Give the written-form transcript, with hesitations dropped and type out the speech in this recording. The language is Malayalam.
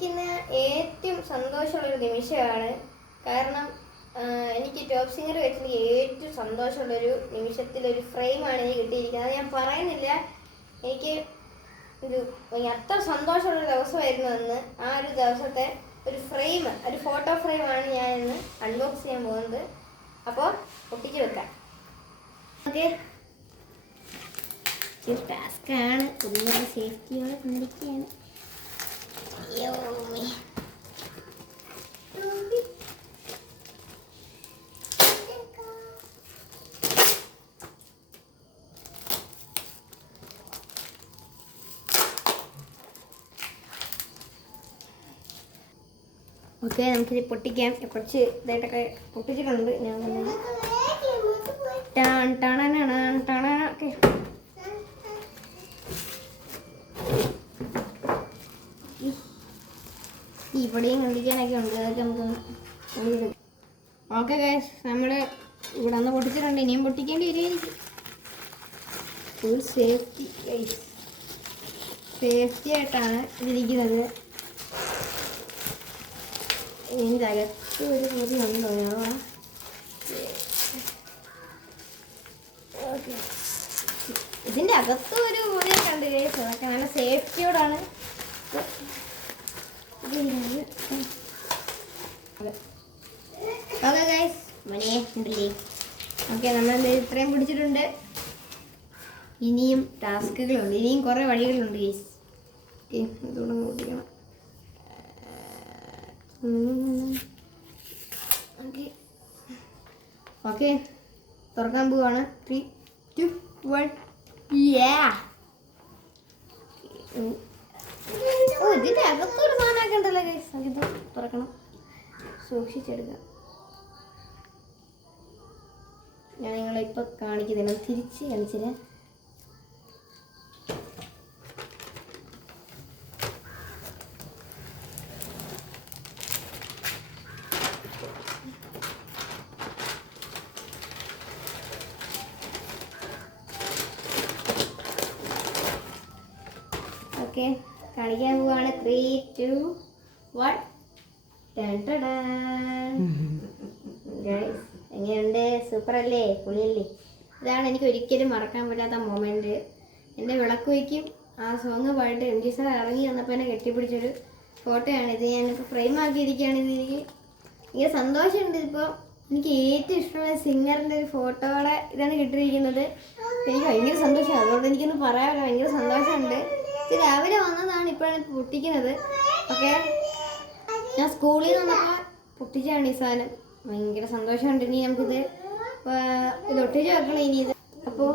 എനിക്കിന്ന് ഏറ്റവും സന്തോഷമുള്ളൊരു നിമിഷമാണ്. കാരണം എനിക്ക് ടോപ്പ് സിംഗർ വെച്ചിട്ട് ഏറ്റവും സന്തോഷമുള്ളൊരു നിമിഷത്തിലൊരു ഫ്രെയിമാണ് എനിക്ക് കിട്ടിയിരിക്കുന്നത്. അത് ഞാൻ പറയുന്നില്ല. എനിക്ക് അത്ര സന്തോഷമുള്ള ദിവസമായിരുന്നു അന്ന്. ആ ഒരു ദിവസത്തെ ഒരു ഫ്രെയിം, ഒരു ഫോട്ടോ ഫ്രെയിമാണ് ഞാൻ ഇന്ന് അൺബോക്സ് ചെയ്യാൻ പോകുന്നത്. അപ്പോൾ ഒട്ടിച്ച് വെക്കാം. ഓക്കെ, ടാസ്ക്കാണ്. കുഞ്ഞൊരു സേഫ്റ്റിയോടെ കൊണ്ടിരിക്കുകയാണ്. ഓക്കെ, നമുക്കിത് പൊട്ടിക്കാം. കുറച്ച് ഇതായിട്ടൊക്കെ പൊട്ടിച്ചിട്ടുണ്ട് ഞാൻ. ഓക്കെ, ഇവിടെയും കണ്ടിക്കാനൊക്കെ ഉണ്ട്. അതൊക്കെ നമുക്ക് ഓക്കെ ഗൈസ്, നമ്മൾ ഇവിടെ ഒന്ന് പൊട്ടിച്ചിട്ടുണ്ട്. ഇനിയും പൊട്ടിക്കേണ്ടി വരുമായിരിക്കും. ഫുൾ സേഫ്റ്റി ഗൈസ്, സേഫ്റ്റി ആയിട്ടാണ് ഇതിരിക്കുന്നത്. ഇതിൻ്റെ അകത്ത് ഒരു പൊതി ഉണ്ടോ? ഓക്കെ, ഇതിൻ്റെ അകത്ത് ഒരു പൊതിയൊക്കെ ഉണ്ട് ഗൈസ്. അതൊക്കെ നല്ല സേഫ്റ്റിയോടാണ്. ഓക്കെ ഗൈസ്, മണിയെ ഉണ്ടല്ലേ. ഓക്കെ, നമ്മൾ ഇത്രയും പിടിച്ചിട്ടുണ്ട്. ഇനിയും ടാസ്കുകളുണ്ട്, ഇനിയും കുറേ വഴികളുണ്ട് ഗൈസ്. ഇതുകൊണ്ട് ഓടിക്കണം. ഓക്കെ ഓക്കെ, തുറക്കാൻ പോവാണ്. 3, 2, 1. ഇതിൻ്റെ അകത്തൊരു സാധനമൊക്കെ ഉണ്ടല്ലോ ഗൈസ്. ഇത് തുറക്കണം, സൂക്ഷിച്ചെടുക്കാം. ഞാൻ നിങ്ങളെ ഇപ്പം കാണിക്കുന്നില്ല, തിരിച്ച് കാണിച്ചില്ല. ഓക്കെ, കാണിക്കാൻ പോവാണ്. 3, 2, 1. എങ്ങനെയുണ്ട്? സൂപ്പർ അല്ലേ? പൊളിയല്ലേ? ഇതാണ് എനിക്ക് ഒരിക്കലും മറക്കാൻ പറ്റാത്ത മൊമെന്റ്. എൻ്റെ വിളക്ക് വയ്ക്കും ആ സോങ് പാടിട്ട് MG സാർ ഇറങ്ങി വന്നപ്പോൾ എന്നെ കെട്ടിപ്പിടിച്ചൊരു ഫോട്ടോയാണിത്. ഞാനിപ്പോൾ ഫ്രെയിം ആക്കിയിരിക്കുകയാണ്. ഇതിലേക്ക് എനിക്ക് സന്തോഷമുണ്ട്. ഇപ്പോൾ എനിക്ക് ഏറ്റവും ഇഷ്ടമുള്ള സിംഗറിൻ്റെ ഒരു ഫോട്ടോയുടെ ഇതാണ് കിട്ടിയിരിക്കുന്നത്. എനിക്ക് ഭയങ്കര സന്തോഷമാണ്. അതുകൊണ്ട് എനിക്കൊന്ന് പറയാമല്ലോ, ഭയങ്കര സന്തോഷമുണ്ട്. ഇത് രാവിലെ വന്നതാണ്, ഇപ്പോഴാണ് പൊട്ടിക്കുന്നത്. ഓക്കെ, ഞാൻ സ്കൂളിൽ നിന്ന് വന്നപ്പോൾ പൊട്ടിച്ചാണ് ഈ സാധനം. ഭയങ്കര സന്തോഷമുണ്ട്. ഇനി നമുക്കിത് ഒട്ടിച്ച് വെക്കണം ഇനി ഇത്. അപ്പോൾ